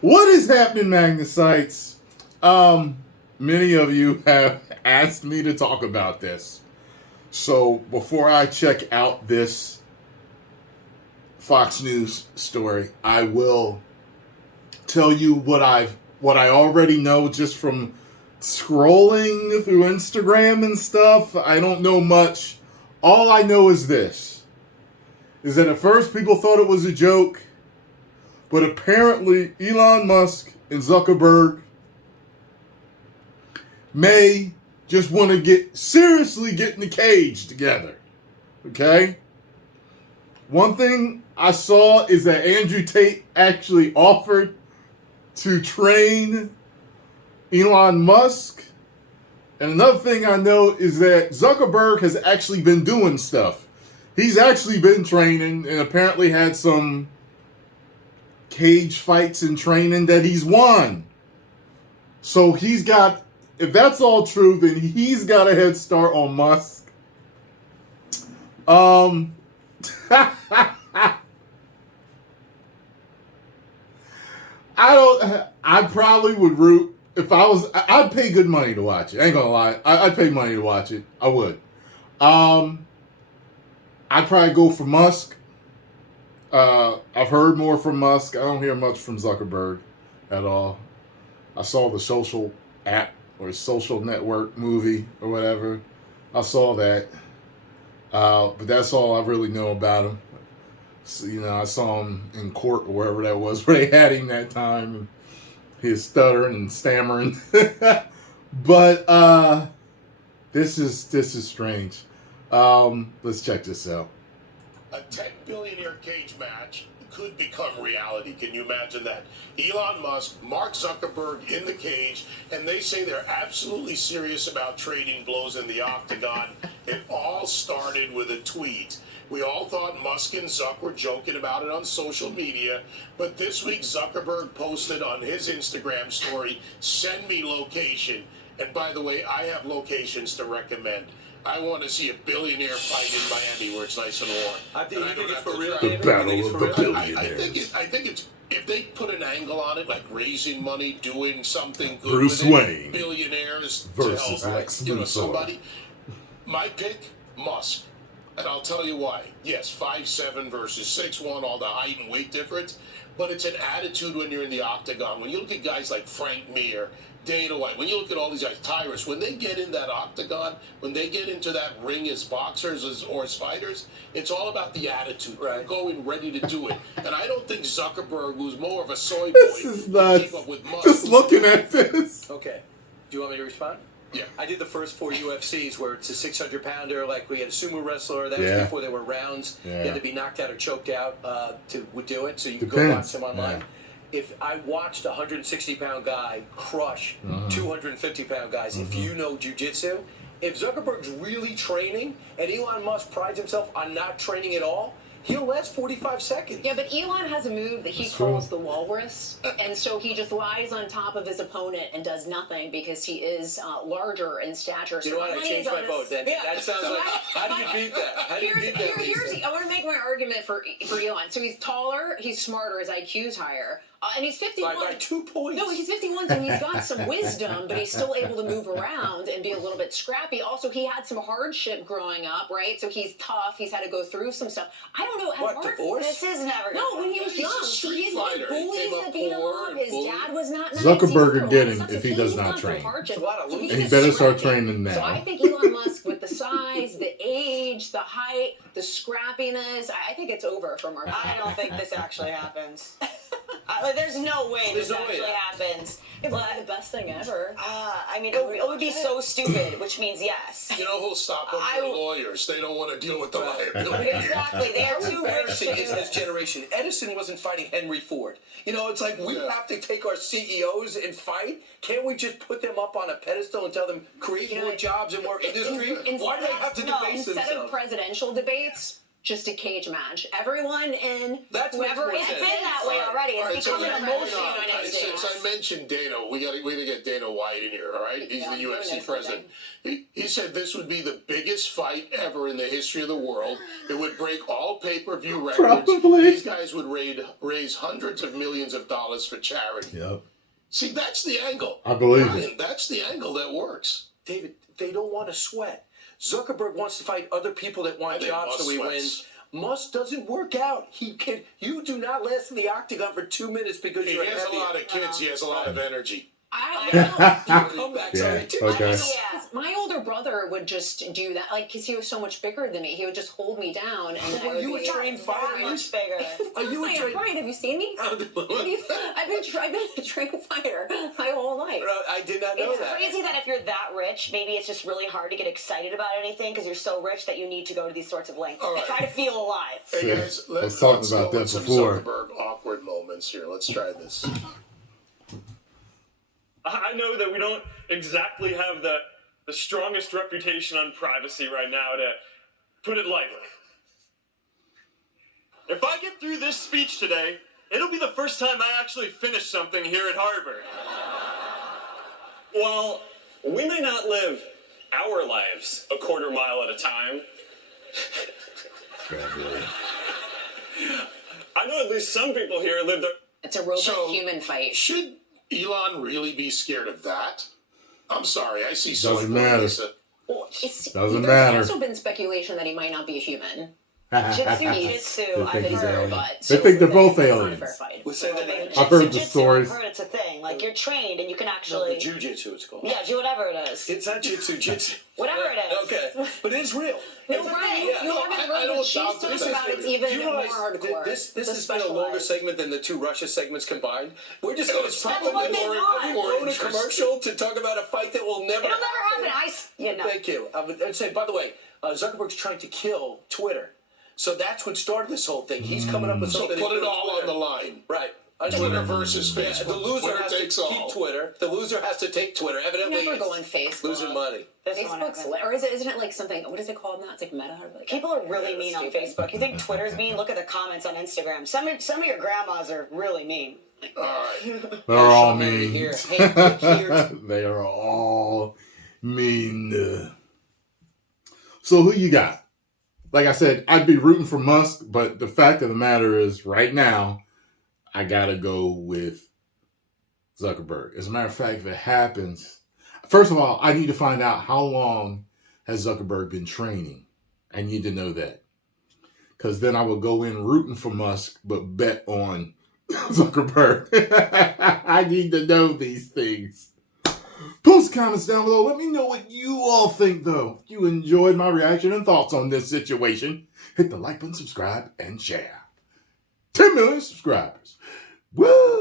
What is happening, Magnusites? Many of you have asked me to talk about this. So before I check out this Fox News story, I will tell you what I already know just from scrolling through Instagram and stuff. I don't know much. All I know is this. Is that at first people thought it was a joke, but apparently Elon Musk and Zuckerberg may just want to seriously get in the cage together. Okay? One thing I saw is that Andrew Tate actually offered to train Elon Musk. And another thing I know is that Zuckerberg has actually been doing stuff. He's actually been training and apparently had some cage fights and training that he's won. So he's got, if that's all true, then he's got a head start on Musk. I probably would root, if I was, I'd pay good money to watch it. I ain't gonna lie. I'd pay money to watch it. I would. I'd probably go for Musk. I've heard more from Musk. I don't hear much from Zuckerberg at all. I saw the social app or social network movie or whatever. I saw that. But that's all I really know about him. So, I saw him in court or wherever that was where they had him that time. And he was stuttering and stammering. But this is strange. Let's check this out. A 10-billionaire cage match could become reality. Can you imagine that? Elon Musk, Mark Zuckerberg in the cage, and they say they're absolutely serious about trading blows in the octagon. It all started with a tweet. We all thought Musk and Zuck were joking about it on social media, but this week Zuckerberg posted on his Instagram story, "Send me location." And by the way, I have locations to recommend. I want to see a billionaire fight in Miami where it's nice and warm. I think it's for real. The battle of the billionaires. I think it's if they put an angle on it, like raising money, doing something good Bruce with Wayne it, billionaires versus to help Lex Luthor. Somebody. My pick, Musk. And I'll tell you why. Yes, 5'7" versus 6'1", all the height and weight difference. But it's an attitude when you're in the octagon. When you look at guys like Frank Mir, Dana White, when you look at all these guys, Tyrus, when they get in that octagon, when they get into that ring as boxers or as fighters, it's all about the attitude. Right. Going ready to do it. And I don't think Zuckerberg, who's more of a soy boy, This is nuts. keep up with Musk. Just looking at this. Okay. Do you want me to respond? Yeah. I did the first 4 UFCs where it's a 600-pounder, like we had a sumo wrestler. That was before there were rounds. Yeah. You had to be knocked out or choked out to do it, so you could Depends. go watch them online. Yeah. If I watched a 160-pound guy crush 250-pound guys, if you know jiu-jitsu, if Zuckerberg's really training and Elon Musk prides himself on not training at all, he'll last 45 seconds. Yeah, but Elon has a move that he calls the walrus, and so he just lies on top of his opponent and does nothing because he is larger in stature. You know what? I changed my vote then. Yeah. That sounds like, how do you beat that? How do you beat that? I want to make my argument for Elon. So he's taller, he's smarter, his IQ's higher. And he's 51. By 2 points. No, he's 51, so he's got some wisdom, but he's still able to move around and be a little bit scrappy. Also, he had some hardship growing up, right? So he's tough. He's had to go through some stuff. I don't know. What, divorce? This is never good. No, when he was He's a young. street He's fighter. like He bullies came up that beat him poor up. and His bullied. dad was not nice. Zuckerberg He would get was him such a if he kid. does He's not gone through train. hardship. It's a lot of So losing. he's And he just better start scrappy. training now. So I think Elon Musk, with the size, the age, the height, the scrappiness, I think it's over for Mark. I don't think this actually happens. There's no way this actually happens. It would be the best thing ever. I mean, it would be so stupid, which means yes. You know who'll stop them? The lawyers. They don't want to deal with the liability. Exactly. They are How too rich embarrassing to is do this this. generation? Edison wasn't fighting Henry Ford. It's like we have to take our CEOs and fight. Can't we just put them up on a pedestal and tell them create more jobs and more industry? Why do they have to debase Instead themselves? of presidential debates, just a cage match. Everyone in That's whoever makes more is sense. It's been that way already. ready. All right, It's so becoming hang emotional. on. Since I mentioned Dana, we got to get Dana White in here. All right, he's Yeah, the I'm doing UFC it, president. He said this would be the biggest fight ever in the history of the world. It would break all pay-per-view records. Probably. These guys would raise hundreds of millions of dollars for charity. Yep. See, that's the angle. I believe Ryan, it. that's the angle that works. David, they don't want to sweat. Zuckerberg wants to fight other people that want I think jobs Musk so he sweats. wins. Musk doesn't work out. You do not last in the octagon for 2 minutes because He you're has a heavy. lot of kids. He has a lot of energy. I Come back, Yeah, sorry. okay. Yeah. My older brother would just do that, like, because he was so much bigger than me. He would just hold me down, and then I Were would you a be trained Very fighter? much bigger. Are you a I am, trained? Brian, have you seen me? I've been a trained fighter my whole life. I did not know It's that. crazy that if you're that rich, maybe it's just really hard to get excited about anything because you're so rich that you need to go to these sorts of lengths. All right. Try to feel alive. Hey Yeah, guys, I was let's talking go about that with some before. Zuckerberg awkward moments here. Let's try this. I know that we don't exactly have the strongest reputation on privacy right now, to put it lightly. If I get through this speech today, it'll be the first time I actually finish something here at Harvard. While we may not live our lives a quarter mile at a time, I know at least some people here live their... It's a robot-human fight. Should Elon really be scared of that? I'm sorry, I see so Doesn't much matter. Lisa. Well, Doesn't there's matter. also been speculation that he might not be a human. Jitsu, I've think he's heard. alien. But They think they're both it's not a aliens. fair fight. We say that in I've heard the Jiu-jitsu, stories. I've heard it's a thing. Like, you're trained and you can no, actually... the jujitsu it's called. Yeah, do whatever it is. It's not jitsu. Whatever it is. Okay, but it is real. No, It's a Brian, thing, you yeah. haven't I heard don't what she's doubt talking that. about. It's Do even you more realize hardcore. This The has been a longer specialized. segment than the 2 Russia segments combined. We're just going to It's stop probably and what they more want. thrown a interesting. commercial to talk about a fight that will never It'll never happen. Thank you. I would say, by the way, Zuckerberg's trying to kill Twitter. So that's what started this whole thing. He's coming up with So something. put to it kill all on Twitter. the line. Right. Twitter versus Yeah, Facebook. the loser Winner has takes to all. keep Twitter. The loser has to take Twitter. Evidently, Never go it's on Facebook. losing money. This one Facebook's happened. or isn't it like something? What is it called now? It's like Meta. Or like, People are really mean on Stupid. Facebook. You think Twitter's mean? Look at the comments on Instagram. Some of your grandmas are really mean. All right. They're all Sean, mean. here. Hey, look here. They are all mean. So who you got? Like I said, I'd be rooting for Musk, but the fact of the matter is, right now, I gotta go with Zuckerberg. As a matter of fact, if it happens, first of all, I need to find out how long has Zuckerberg been training. I need to know that. Because then I will go in rooting for Musk, but bet on Zuckerberg. I need to know these things. Post comments down below. Let me know what you all think, though. If you enjoyed my reaction and thoughts on this situation, hit the like button, subscribe, and share. 10 million subscribers. Woo!